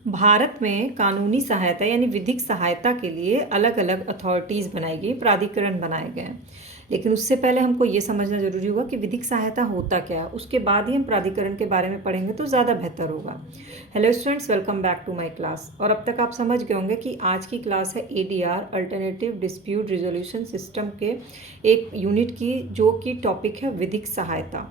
भारत में कानूनी सहायता यानी विधिक सहायता के लिए अलग अलग अथॉरिटीज़ बनाई गई, प्राधिकरण बनाए गए हैं। लेकिन उससे पहले हमको ये समझना जरूरी होगा कि विधिक सहायता होता क्या है, उसके बाद ही हम प्राधिकरण के बारे में पढ़ेंगे तो ज़्यादा बेहतर होगा। Hello students, welcome back to my class. और अब तक आप समझ गए होंगे कि आज की क्लास है ADR alternative dispute resolution system के एक यूनिट की, जो कि टॉपिक है विधिक सहायता।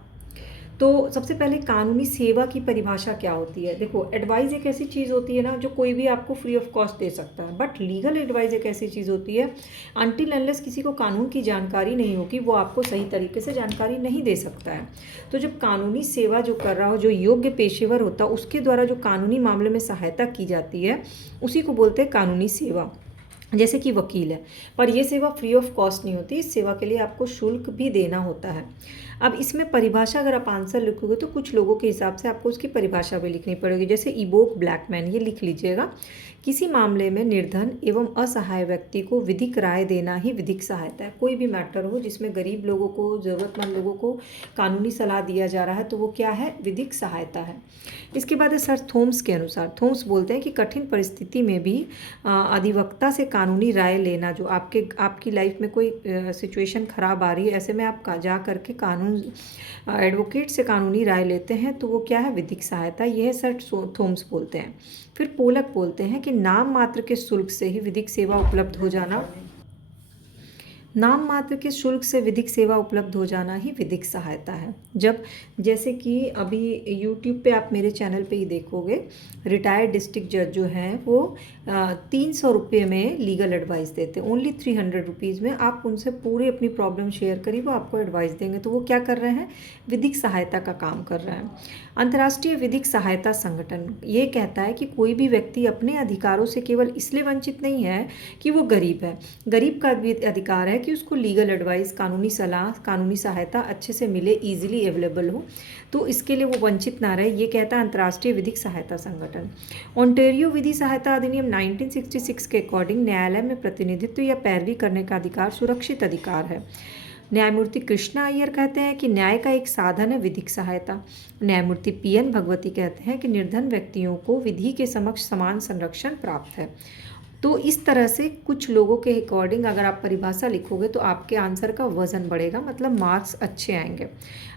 तो सबसे पहले कानूनी सेवा की परिभाषा क्या होती है। देखो, एडवाइस एक ऐसी चीज़ होती है ना जो कोई भी आपको फ्री ऑफ कॉस्ट दे सकता है, बट लीगल एडवाइस एक ऐसी चीज़ होती है अनटिल अनलेस किसी को कानून की जानकारी नहीं होगी वो आपको सही तरीके से जानकारी नहीं दे सकता है। तो जब कानूनी सेवा जो कर रहा हो, जो योग्य पेशेवर होता है, उसके द्वारा जो कानूनी मामले में सहायता की जाती है उसी को बोलते हैं कानूनी सेवा। जैसे कि वकील है, पर यह सेवा फ्री ऑफ कॉस्ट नहीं होती, इस सेवा के लिए आपको शुल्क भी देना होता है। अब इसमें परिभाषा अगर आप आंसर लिखोगे तो कुछ लोगों के हिसाब से आपको उसकी परिभाषा भी लिखनी पड़ेगी। जैसे इबोक ब्लैकमैन, ये लिख लीजिएगा। किसी मामले में निर्धन एवं असहाय व्यक्ति को विधिक राय देना ही विधिक सहायता है। कोई भी मैटर हो जिसमें गरीब लोगों को, ज़रूरतमंद लोगों को कानूनी सलाह दिया जा रहा है तो वो क्या है, विधिक सहायता है। इसके बाद है सर थॉमस के अनुसार, थॉमस बोलते हैं कि कठिन परिस्थिति में भी अधिवक्ता से कानूनी राय लेना, जो आपकी लाइफ में कोई सिचुएशन ख़राब आ रही है, ऐसे में आप जा करके कानून एडवोकेट से कानूनी राय लेते हैं तो वो क्या है, विधिक सहायता। यह सर थॉमस बोलते हैं। फिर पोलक बोलते हैं कि नाम मात्र के शुल्क से ही विधिक सेवा उपलब्ध हो जाना, नाम मात्र के शुल्क से विधिक सेवा उपलब्ध हो जाना ही विधिक सहायता है। जब जैसे कि अभी यूट्यूब पे आप मेरे चैनल पे ही देखोगे, रिटायर्ड डिस्ट्रिक्ट जज जो हैं वो 300 रुपये में लीगल एडवाइस देते हैं। ओनली 300 रुपीज़ में आप उनसे पूरी अपनी प्रॉब्लम शेयर करिए, वो आपको एडवाइस देंगे। तो वो क्या कर रहे हैं, विधिक सहायता का काम कर रहे हैं। अंतर्राष्ट्रीय विधिक सहायता संगठन ये कहता है कि कोई भी व्यक्ति अपने अधिकारों से केवल इसलिए वंचित नहीं है कि वो गरीब है। गरीब का भी अधिकार है कि उसको लीगल एडवाइस, कानूनी सलाह, कानूनी सहायता अच्छे से मिले, इजीली अवेलेबल हो, तो इसके लिए वो वंचित ना रहे। ये कहता है अंतर्राष्ट्रीय विधिक सहायता संगठन। ओंटारियो विधि सहायता अधिनियम 1966 के अकॉर्डिंग न्यायालय में प्रतिनिधित्व या पैरवी करने का अधिकार सुरक्षित अधिकार है। न्यायमूर्ति कृष्णा अय्यर कहते हैं कि न्याय का एक साधन है विधिक सहायता। न्यायमूर्ति पीएन भगवती कहते हैं कि निर्धन व्यक्तियों को विधि के समक्ष समान संरक्षण प्राप्त है। तो इस तरह से कुछ लोगों के अकॉर्डिंग अगर आप परिभाषा लिखोगे तो आपके आंसर का वजन बढ़ेगा, मतलब मार्क्स अच्छे आएंगे।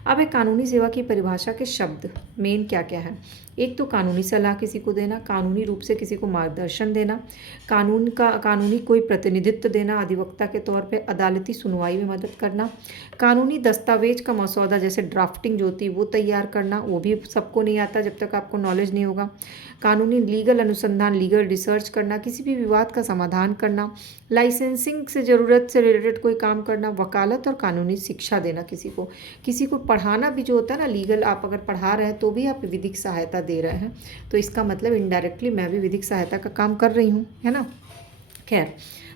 अब एक कानूनी सेवा की परिभाषा के शब्द मेन क्या क्या है। एक तो कानूनी सलाह किसी को देना, कानूनी रूप से किसी को मार्गदर्शन देना, कानूनी कोई प्रतिनिधित्व देना, अधिवक्ता के तौर पे अदालती सुनवाई में मदद करना, कानूनी दस्तावेज का मसौदा जैसे ड्राफ्टिंग जो होती है वो तैयार करना, वो भी सबको नहीं आता जब तक आपको नॉलेज नहीं होगा। कानूनी लीगल अनुसंधान, लीगल रिसर्च करना, किसी भी विवाद का समाधान करना, लाइसेंसिंग से ज़रूरत से रिलेटेड कोई काम करना, वकालत और कानूनी शिक्षा देना किसी को पढ़ाना भी जो होता है ना, लीगल आप अगर पढ़ा रहे हैं तो भी आप विधिक सहायता दे रहे हैं, तो इसका मतलब इनडायरेक्टली मैं भी विधिक सहायता का काम कर रही हूँ, है ना। खैर,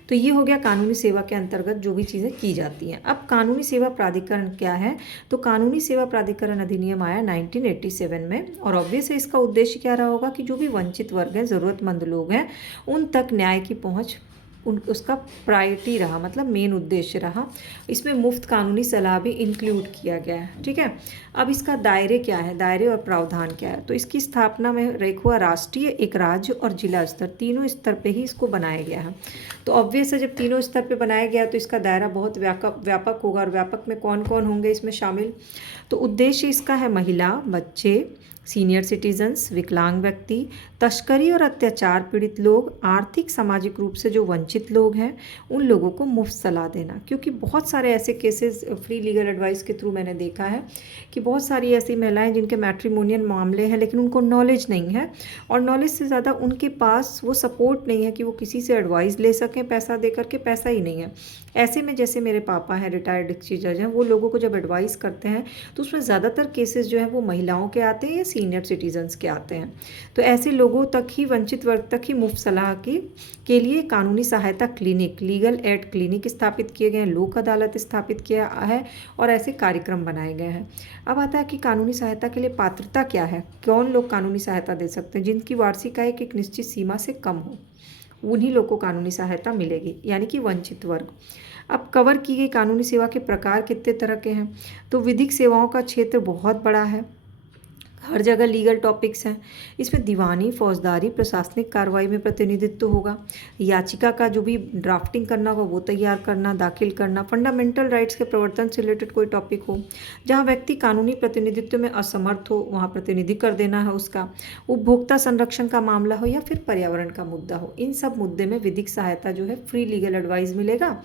तो ये हो गया कानूनी सेवा के अंतर्गत जो भी चीज़ें की जाती हैं। अब कानूनी सेवा प्राधिकरण क्या है, तो कानूनी सेवा प्राधिकरण अधिनियम आया 1987 में, और ऑब्वियस है इसका उद्देश्य क्या रहा होगा कि जो भी वंचित वर्ग हैं, ज़रूरतमंद लोग हैं, उन तक न्याय की पहुँच उसका प्रायोरिटी रहा, मतलब मेन उद्देश्य रहा। इसमें मुफ्त कानूनी सलाह भी इंक्लूड किया गया है, ठीक है। अब इसका दायरे क्या है, दायरे और प्रावधान क्या है, तो इसकी स्थापना में रेखुआ राष्ट्रीय, एक राज्य और जिला स्तर, तीनों स्तर पे ही इसको बनाया गया है। तो ऑब्वियस है जब तीनों स्तर पे बनाया गया तो इसका दायरा बहुत व्यापक होगा, और व्यापक में कौन कौन होंगे इसमें शामिल। तो उद्देश्य इसका है महिला, बच्चे, सीनियर सिटीजन्स, विकलांग व्यक्ति, तस्करी और अत्याचार पीड़ित लोग, आर्थिक सामाजिक रूप से जो वंचित लोग हैं, उन लोगों को मुफ्त सलाह देना। क्योंकि बहुत सारे ऐसे केसेस फ्री लीगल एडवाइस के थ्रू मैंने देखा है कि बहुत सारी ऐसी महिलाएं जिनके मैट्रिमोनियल मामले हैं लेकिन उनको नॉलेज नहीं है, और नॉलेज से ज़्यादा उनके पास वो सपोर्ट नहीं है कि वो किसी से एडवाइस ले सकें, पैसा दे करके, पैसा ही नहीं है। ऐसे में जैसे मेरे पापा हैं, रिटायर्ड डिस्ट्रिक्ट जज हैं, वो लोगों को जब एडवाइस करते हैं तो उसमें ज़्यादातर केसेस जो हैं वो महिलाओं के आते हैं या सीनियर सिटीजन्स के आते हैं। तो ऐसे लोगों तक ही, वंचित वर्ग तक ही मुफ्त सलाह के लिए कानूनी सहायता क्लिनिक, लीगल एड क्लिनिक स्थापित किए गए हैं, लोक अदालत स्थापित किया है, और ऐसे कार्यक्रम बनाए गए हैं। अब आता है कि कानूनी सहायता के लिए पात्रता क्या है, कौन लोग कानूनी सहायता दे सकते हैं। जिनकी वार्षिक आय एक निश्चित सीमा से कम हो, उन्हीं लोग को कानूनी सहायता मिलेगी, यानी कि वंचित वर्ग। अब कवर की गई कानूनी सेवा के प्रकार कितने तरह के हैं, तो विधिक सेवाओं का क्षेत्र बहुत बड़ा है। हर जगह लीगल टॉपिक्स हैं। इसमें दीवानी, फौजदारी, प्रशासनिक कार्रवाई में प्रतिनिधित्व होगा। याचिका का जो भी ड्राफ्टिंग करना होगा वो तैयार करना, दाखिल करना। फंडामेंटल राइट्स के प्रवर्तन से रिलेटेड कोई टॉपिक हो, जहाँ व्यक्ति कानूनी प्रतिनिधित्व में असमर्थ हो वहाँ प्रतिनिधि कर देना है उसका। उपभोक्ता संरक्षण का मामला हो या फिर पर्यावरण का मुद्दा हो, इन सब मुद्दे में विधिक सहायता जो है फ्री लीगल एडवाइस मिलेगा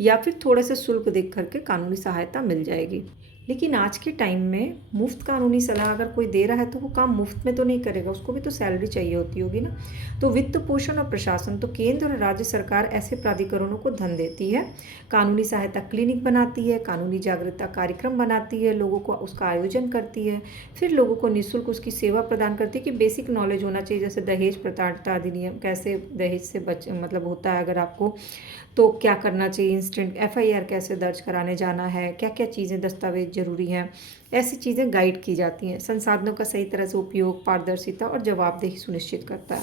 या फिर थोड़े से शुल्क देख करके कानूनी सहायता मिल जाएगी। लेकिन आज के टाइम में मुफ्त कानूनी सलाह अगर कोई दे रहा है तो वो काम मुफ्त में तो नहीं करेगा, उसको भी तो सैलरी चाहिए होती होगी ना। तो वित्त पोषण और प्रशासन, तो केंद्र और राज्य सरकार ऐसे प्राधिकरणों को धन देती है, कानूनी सहायता क्लिनिक बनाती है, कानूनी जागरूकता कार्यक्रम बनाती है, लोगों को उसका आयोजन करती है, फिर लोगों को निःशुल्क उसकी सेवा प्रदान करती है कि बेसिक नॉलेज होना चाहिए, जैसे दहेज प्रताड़ना अधिनियम, कैसे दहेज से मतलब होता है अगर आपको तो क्या करना चाहिए, इंस्टेंट एफआईआर कैसे दर्ज कराने जाना है, क्या क्या चीज़ें दस्तावेज ज़रूरी हैं, ऐसी चीज़ें गाइड की जाती हैं। संसाधनों का सही तरह से उपयोग, पारदर्शिता और जवाबदेही सुनिश्चित करता है।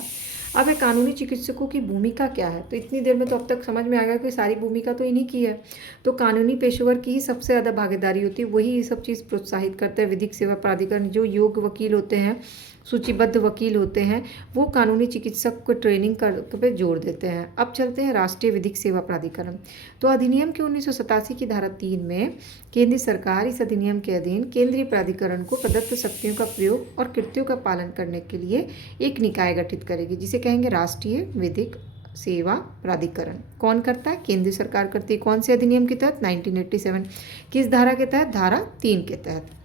अब है कानूनी चिकित्सकों की भूमिका क्या है, तो इतनी देर में तो अब तक समझ में आ गया कि सारी भूमिका तो इन्हीं की है। तो कानूनी पेशेवर की ही सबसे ज़्यादा भागीदारी होती है, वही ये सब चीज़ प्रोत्साहित करता है। विधिक सेवा प्राधिकरण जो योग्य वकील होते हैं, सूचीबद्ध वकील होते हैं, वो कानूनी चिकित्सक को ट्रेनिंग पे जोर देते हैं। अब चलते हैं राष्ट्रीय विधिक सेवा प्राधिकरण। तो अधिनियम के 1987 की धारा 3 में केंद्र सरकार इस अधिनियम के अधीन केंद्रीय प्राधिकरण को प्रदत्त शक्तियों का प्रयोग और कृत्यों का पालन करने के लिए एक निकाय गठित करेगी, जिसे कहेंगे राष्ट्रीय विधिक सेवा प्राधिकरण। कौन करता है? केंद्र सरकार करती है। कौन से अधिनियम के तहत? 1987। किस धारा के तहत? धारा 3 के तहत।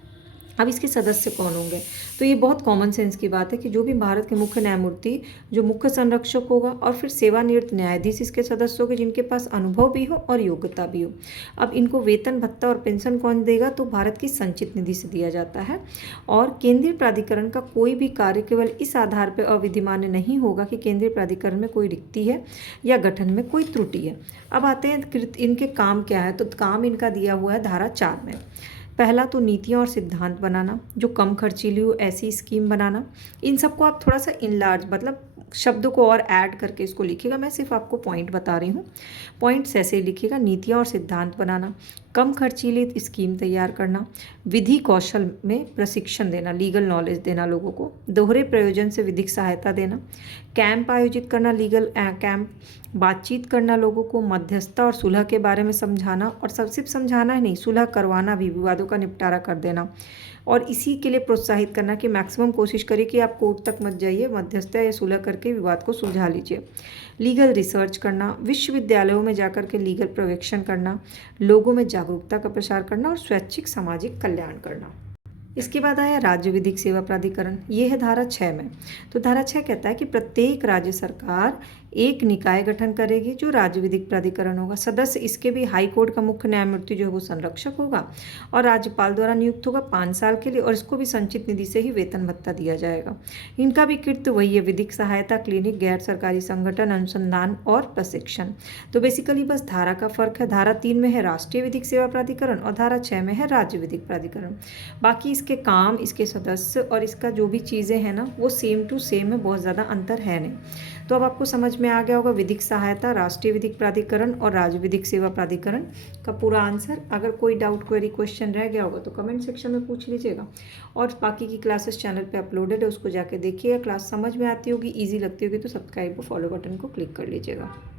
अब इसके सदस्य कौन होंगे? तो ये बहुत कॉमन सेंस की बात है कि जो भी भारत के मुख्य न्यायमूर्ति, जो मुख्य संरक्षक होगा, और फिर सेवानिवृत्त न्यायाधीश इसके सदस्य होंगे जिनके पास अनुभव भी हो और योग्यता भी हो। अब इनको वेतन भत्ता और पेंशन कौन देगा? तो भारत की संचित निधि से दिया जाता है। और केंद्रीय प्राधिकरण का कोई भी कार्य केवल इस आधार पर अविधिमान्य नहीं होगा कि केंद्रीय प्राधिकरण में कोई रिक्ति है या गठन में कोई त्रुटि है। अब आते हैं इनके काम क्या है, तो काम इनका दिया हुआ है धारा 4 में। पहला तो नीतियाँ और सिद्धांत बनाना, जो कम खर्चीली हो ऐसी स्कीम बनाना। इन सबको आप थोड़ा सा इनलार्ज, मतलब शब्दों को और ऐड करके इसको लिखिएगा, मैं सिर्फ आपको पॉइंट बता रही हूँ। पॉइंट्स ऐसे लिखिएगा: नीतियाँ और सिद्धांत बनाना, कम खर्चीली स्कीम तैयार करना, विधि कौशल में प्रशिक्षण देना, लीगल नॉलेज देना लोगों को, दोहरे प्रयोजन से विधिक सहायता देना, कैंप आयोजित करना, लीगल कैंप, बातचीत करना लोगों को, मध्यस्थता और सुलह के बारे में समझाना, और सिर्फ समझाना ही नहीं, सुलह करवाना भी, विवादों का निपटारा कर देना। और इसी के लिए प्रोत्साहित करना कि मैक्सिमम कोशिश करिए कि आप कोर्ट तक मत जाइए, मध्यस्थता या सुलह करके विवाद को सुलझा लीजिए। लीगल रिसर्च करना, विश्वविद्यालयों में जाकर के लीगल पर्यवेक्षण करना, लोगों में जागरूकता का प्रसार करना और स्वैच्छिक सामाजिक कल्याण करना। इसके बाद आया राज्य विधिक सेवा प्राधिकरण, ये है धारा 6 में। तो धारा 6 कहता है कि प्रत्येक राज्य सरकार एक निकाय गठन करेगी जो राज्य विधिक प्राधिकरण होगा। सदस्य इसके भी हाई कोर्ट का मुख्य न्यायमूर्ति जो है वो संरक्षक होगा और राज्यपाल द्वारा नियुक्त होगा 5 साल के लिए, और इसको भी संचित निधि से ही वेतन भत्ता दिया जाएगा। इनका भी कृत्य वही है: विधिक सहायता क्लिनिक, गैर सरकारी संगठन, अनुसंधान और प्रशिक्षण। तो बेसिकली बस धारा का फर्क है, धारा 3 में है राष्ट्रीय विधिक सेवा प्राधिकरण और धारा 6 में है राज्य विधिक प्राधिकरण। बाकी इसके काम, इसके सदस्य और इसका जो भी चीज़ें हैं ना, वो सेम टू सेम है, बहुत ज़्यादा अंतर है नहीं। तो अब आपको समझ में आ गया होगा विधिक सहायता, राष्ट्रीय विधिक प्राधिकरण और राज्य विधिक सेवा प्राधिकरण का पूरा आंसर। अगर कोई डाउट, क्वेरी, क्वेश्चन रह गया होगा तो कमेंट सेक्शन में पूछ लीजिएगा। और बाकी की क्लासेस चैनल पे अपलोडेड है, उसको जाके देखिएगा। क्लास समझ में आती होगी, ईजी लगती होगी तो सब्सक्राइब और फॉलो बटन को क्लिक कर लीजिएगा।